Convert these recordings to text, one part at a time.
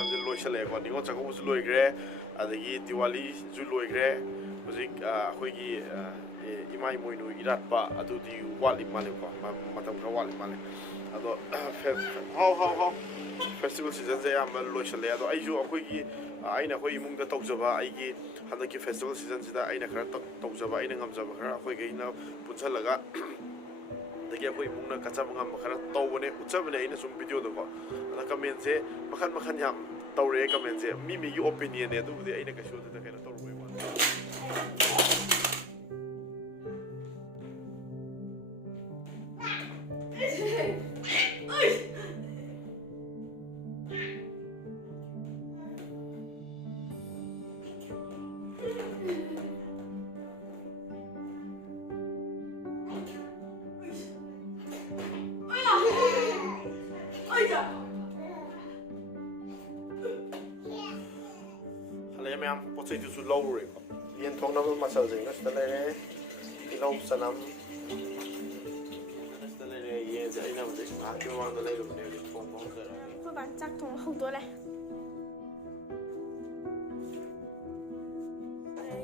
ꯃꯌꯥꯝꯁꯦ ꯂꯣꯏꯁꯜꯂꯛꯑꯦꯀꯣ ꯅꯤꯉꯣꯜ ꯆꯥꯛꯀꯧꯕꯁꯨ ꯂꯣꯏꯈ꯭ꯔꯦ ꯑꯗꯒꯤ ꯗꯤꯋꯥꯂꯤꯁꯨ ꯂꯣꯏꯈ꯭ꯔꯦ ꯍꯧꯖꯤꯛ ꯑꯩꯈꯣꯏꯒꯤ ꯏꯃꯥ ꯏꯃꯣꯏꯅꯨ ꯏꯔꯥꯠꯄ ꯑꯗꯨꯗꯤ ꯋꯥꯠꯂꯤ ꯃꯥꯜꯂꯦꯀꯣ ꯃꯇꯝ ꯈꯔ ꯋꯥꯠꯂꯤ ꯃꯥꯜꯂꯦ ꯑꯗꯣ ꯍꯥꯎ ꯐꯦꯁꯇꯤꯚꯦꯜ ꯁꯤꯖꯟꯁꯦ ꯑꯌꯥꯝꯕ ꯂꯣꯏꯁꯜꯂꯛꯑꯦ ꯑꯗꯣ ꯑꯩꯁꯨ ꯑꯩꯅ ꯑꯩꯈꯣꯏ ꯏꯃꯨꯡꯗ ꯇꯧꯖꯕ ꯑꯩꯒꯤ ꯍꯟꯗꯛꯀꯤ ꯐꯦꯁꯇꯤꯚꯦꯜ ꯁꯤꯖꯟꯁꯤꯗ ꯑꯩꯅ ꯈꯔ ꯇꯧꯖꯕ ꯑꯩꯅ ꯉꯝꯖꯕ ꯈꯔ ꯑꯩꯈꯣꯏꯒꯩꯅ ꯄꯨꯟꯁꯜꯂꯒ ꯑꯗꯒꯤ ꯑꯩꯈꯣꯏ ꯏꯃꯨꯡꯅ ꯀꯠꯆꯕ ꯉꯝꯕ ꯈꯔ ꯇꯧꯕꯅꯦ ꯎꯠꯆꯕꯅꯦ ꯑꯩꯅ ꯁꯨꯝ ꯚꯤꯗꯤꯑꯣꯗꯀꯣ ꯑꯗ ꯀꯃꯦꯟꯁꯦ ꯃꯈꯟ ꯌꯥꯝ ꯇꯧꯔꯛꯑꯦ ꯀꯃꯦꯟꯁꯦ ꯃꯤꯒꯤ ꯑꯣꯄꯤꯅꯤꯌꯟꯅꯦ ꯑꯗꯨꯕꯨꯗꯤ ꯑꯩꯅ ꯀꯩꯁꯨ ꯑꯗꯨꯗ ꯀꯩꯅꯣ ꯇꯧꯔꯨꯕꯩ ꯋꯥꯅꯤ ꯍꯜꯂꯛꯑꯦ ꯃꯌꯥꯝ ꯄꯣꯠ ꯆꯩꯗꯨꯁꯨ ꯂꯧꯔꯨꯔꯦꯀꯣ ꯌꯦꯟ ꯊꯣꯡꯅꯕ ꯃꯆꯜꯁꯤꯡꯗꯣ ꯁꯤꯗ ꯂꯩꯔꯦ ꯇꯤꯜꯍꯧ ꯆꯅꯝ ꯁꯤꯗ ꯂꯩꯔꯦ ꯌꯦꯟꯁꯦ ꯑꯩꯅ ꯍꯧꯖꯤꯛ ꯉꯥꯏꯍꯥꯛꯀꯤ ꯃꯃꯥꯡꯗ ꯂꯩꯔꯨꯕꯅꯦ ꯍꯧꯖꯤꯛ ꯊꯣꯡꯕ ꯍꯧꯖꯔꯛꯑꯦ ꯑꯩꯈꯣꯏ ꯕꯥ ꯆꯥꯛ ꯊꯣꯡꯕ ꯍꯧꯗꯣꯔꯦ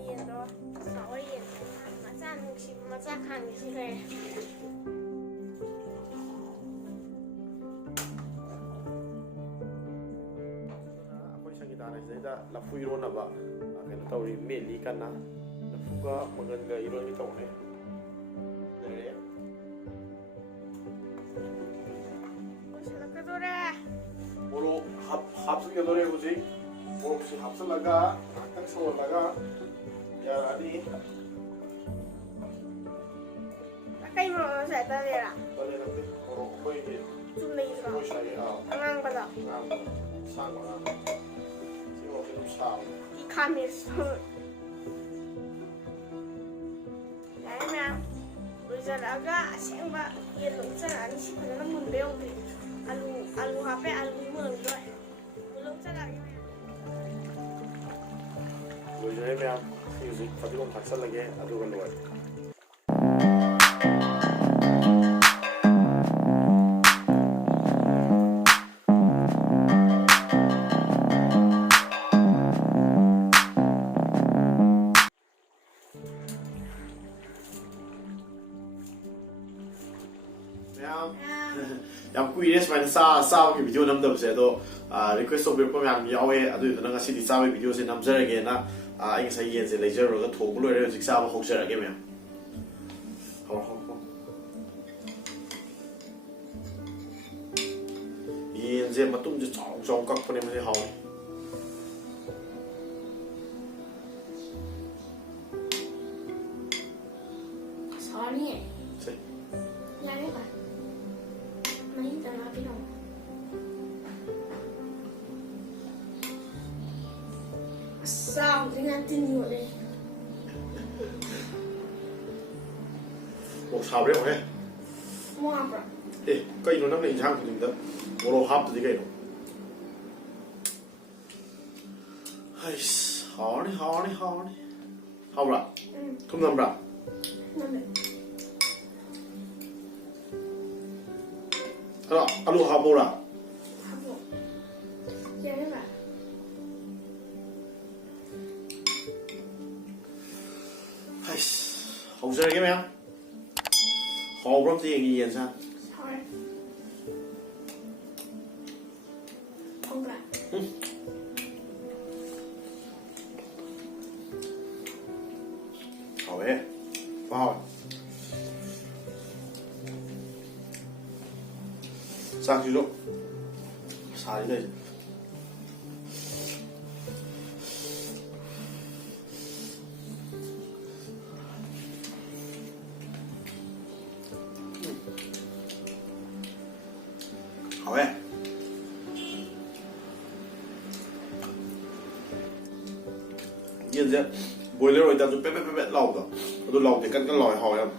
ꯌꯦꯟꯗꯣ ꯆꯥꯎꯔ ꯌꯦꯟ ꯃꯆꯥ ꯅꯨꯡꯁꯤꯕ ꯃꯆꯥ ꯈꯥꯡꯉꯤꯁꯤ ꯂꯩꯔꯦ ꯁꯤꯗꯩꯗ ꯂꯐꯨ ꯏꯔꯣꯟꯅꯕ ꯀꯩꯅꯣ ꯇꯧꯔꯤ ꯃꯦꯠꯂꯤ ꯀꯟꯅ ꯂꯐꯨꯒ ꯃꯪꯒꯟꯒ ꯏꯔꯣꯟꯕꯤ ꯇꯧꯅꯤ ꯂꯩꯔꯦ ꯂꯣꯏꯁꯤꯜꯂꯛꯀꯗꯣꯔꯦ ꯃꯣꯔꯣꯛ ꯍꯥꯞꯆꯤꯟꯒꯗꯣꯔꯦ ꯍꯧꯖꯤꯛ ꯃꯣꯔꯣꯛꯁꯤ ꯍꯥꯞꯆꯤꯜꯂꯒ ꯉꯥꯏꯍꯥꯛꯇꯪ ꯁꯧꯍꯜꯂꯒ ꯌꯥꯔꯛꯑꯅꯤ ꯀꯩ ꯃꯣꯔꯣꯛꯅꯣ ꯁꯦ ꯇꯔꯦꯔꯥ ꯇꯔꯦ ꯅꯠꯇꯦ ꯃꯣꯔꯣꯛ ꯑꯩꯈꯣꯏꯒꯤ ꯆꯨꯝꯅꯒꯤꯗ꯭ꯔꯣ ꯃꯣꯏ ꯁꯥꯏ ꯑꯉꯥꯡꯕꯗꯣ ꯑꯁꯥꯡꯕ ꯁꯤ ꯃꯣꯔꯣꯛꯁꯤ ꯑꯗꯨꯝ ꯁꯥꯕꯅꯦ ꯈꯥꯃꯦꯟꯁꯨ ꯌꯥꯔꯦ ꯃꯌꯥꯝ ꯂꯣꯏꯖꯔꯛꯑꯒ ꯑꯁꯦꯡꯕ ꯌꯦꯟꯗꯣ ꯎꯠꯆꯔꯛꯑꯅꯤ ꯁꯤ ꯐꯖꯅ ꯃꯨꯟꯕ ꯌꯧꯗ꯭ꯔꯤ ꯑꯂꯨ ꯍꯥꯞꯄꯦ ꯑꯂꯨ ꯃꯨꯟꯗꯣꯔꯦ ꯃꯨꯟꯅ ꯎꯠꯆꯔꯛꯑꯒꯦ ꯃꯌꯥꯝ ꯂꯣꯏꯖꯔꯦ ꯃꯌꯥꯝ ꯁꯤ ꯍꯧꯖꯤꯛ ꯐꯗꯤꯒꯣꯝ ꯊꯥꯛꯆꯜꯂꯒꯦ ꯑꯗꯨꯒ ꯂꯣꯏꯔꯦ ꯌꯥꯝ ꯀꯨꯏꯔꯦ ꯁꯨꯃꯥꯏꯅ ꯆꯥꯕꯒꯤ ꯚꯤꯗꯤꯑꯣ ꯅꯝꯗꯕꯁꯦ ꯑꯗꯣ ꯔꯤꯀ꯭ꯋꯦꯁ ꯇꯧꯕꯤꯔꯛꯄ ꯃꯌꯥꯝ ꯌꯥꯎꯋꯦ ꯑꯗꯨꯗꯨꯅ ꯉꯁꯤꯗꯤ ꯆꯥꯕꯒꯤ ꯚꯤꯗꯤꯑꯣꯁꯦ ꯅꯝꯖꯔꯒꯦꯅ ꯑꯩ ꯉꯁꯥꯏ ꯌꯦꯟꯁꯦ ꯂꯩꯖꯔꯨꯔꯒ ꯊꯣꯡꯕ ꯂꯣꯏꯔꯦ ꯍꯧꯖꯤꯛ ꯆꯥꯕ ꯍꯧꯖꯔꯒꯦ ꯃꯌꯥꯝ ꯌꯦꯟꯁꯦ ꯃꯇꯨꯡꯁꯦ ꯆꯥꯎ ꯀꯛꯄꯅꯦ ꯃꯁꯤ ꯍꯥꯎꯋꯦ Sorry. Lari ba? Main talaga no. Sao dengan tin yo le. ꯃꯣꯔꯣꯛ ꯁꯥꯕ꯭ꯔꯥ ꯌꯦꯡꯉꯣꯍꯦ Mo abra. ꯀꯩꯅꯣ ꯅꯪꯅ ꯏꯟꯁꯥꯡ ꯈꯨꯗꯤꯡꯗ ꯃꯣꯔꯣꯛ ꯍꯥꯞꯇꯗꯤ ꯀꯩꯅꯣ ꯍꯩꯁ ꯍꯥꯎꯔꯅꯤ ꯍꯥꯎꯕ꯭ꯔꯥ? ꯊꯨꯝ ꯅꯝꯕ꯭ꯔꯥ? Name. ꯑꯂꯨ ꯍꯥꯞꯄꯧꯔꯥ? Habo. Yari ba? ꯍꯩꯁ ꯍꯧꯖꯔꯒꯦ ꯃꯌꯥꯝ ꯍꯥꯎꯕ꯭ꯔꯥ ꯑꯝꯇ ꯌꯦꯡꯒꯦ ꯌꯦꯟꯁꯥ Sorry. Tonga. hauwe hauwe ꯆꯥꯛꯁꯤꯁꯨ ꯁꯥꯔꯤꯗ hauwe ꯌꯦꯟꯁꯦ ꯕꯣꯏꯂꯔ ꯑꯣꯏꯇꯥꯔꯁꯨ ꯄꯦꯄꯦꯠ ꯂꯥꯎꯕꯗꯣ ꯑꯗꯨ ꯂꯥꯎꯗꯦ ꯀꯟ ꯂꯥꯎꯋꯦ ꯍꯥꯎꯋꯦ ꯌꯥꯝ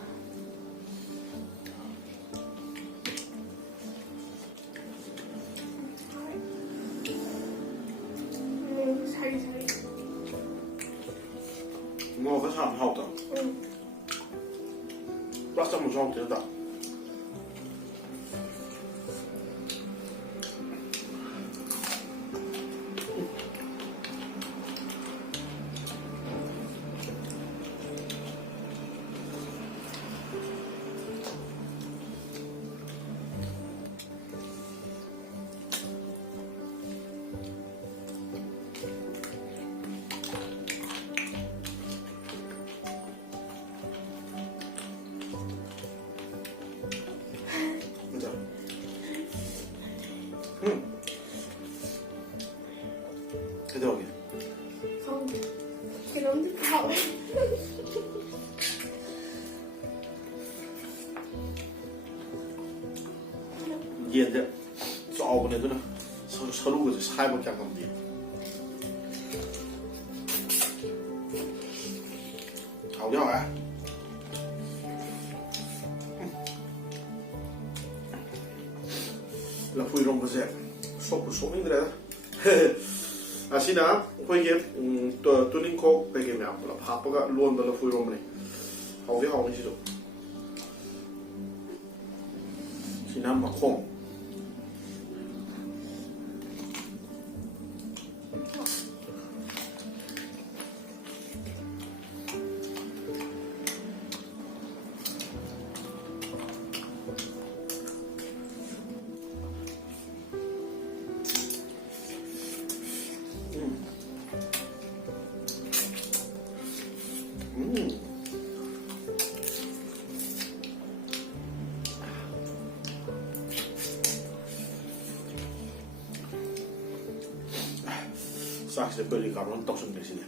뭐个啥好的？不这么装真的。 그대로게. 그럼 가오. 얘인데 좁은 애들은 서로 그저 살밖에 안 감지. hậu cho hả là phui rong cái gì số mình đây đó xin đã quay cái tôi linh cô cái nào là hấp cái luôn là phui rong này hậu cái gì rồi xin đã mà không 싹스 빨리 가면 떡순 대신에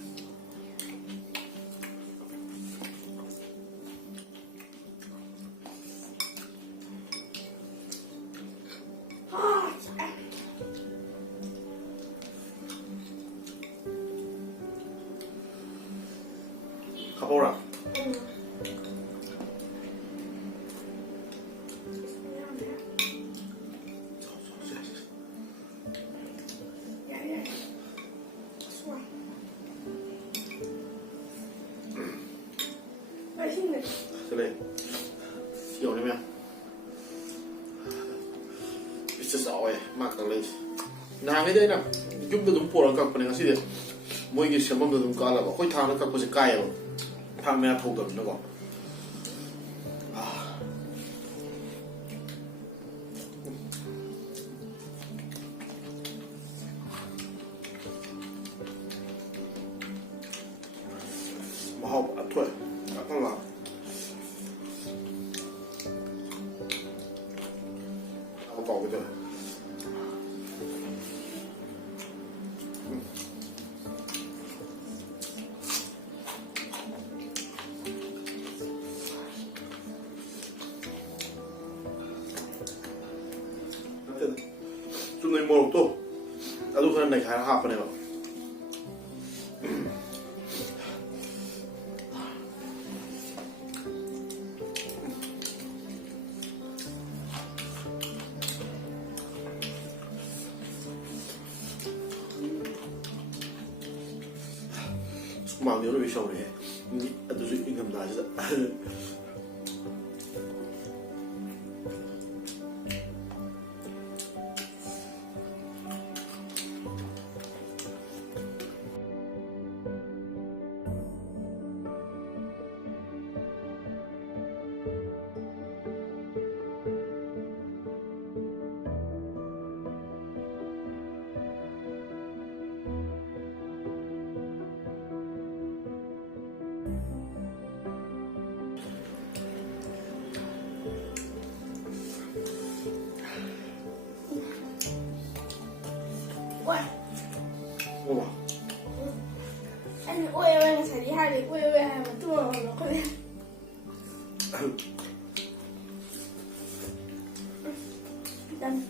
가보라. 맛있네. 그래. 시원하면 진짜 싸워해. 막 달래. 나게 되나? 좀더 좀 보러 갈 거네. 사실 뭐 이게 시험도 좀 까라고. 거의 다 하는 거 보지 까요. 다음에 보고 있는 거. mahal à thôi đã con là không bỏ cái rồi chúng tôi mua một tô đã lúc này khá là hạp này mà mang nhiều nó bị sầu này, tôi dự định làm đại chứ. Ủa. Anh ui anh sẽ đi hai đi ui hai mà tua nó không biết. Đâm.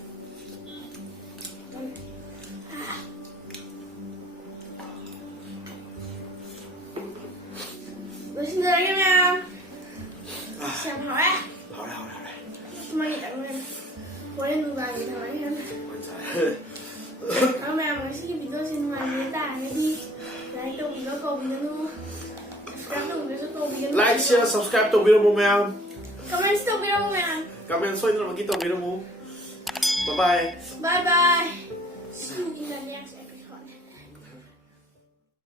Tôi xin ra cái nào. Xem hỏi. Hỏi. Mày tặng em. Quên vài cái hỏi em. Các mẹ mới xin video xin mời người ta đi like tàu video cầu video Like, share, subscribe tàu video mo em. comment tàu video mẹ Comment xoay nữa mà cái tàu video mo. Bye bye. bye bye see you in the next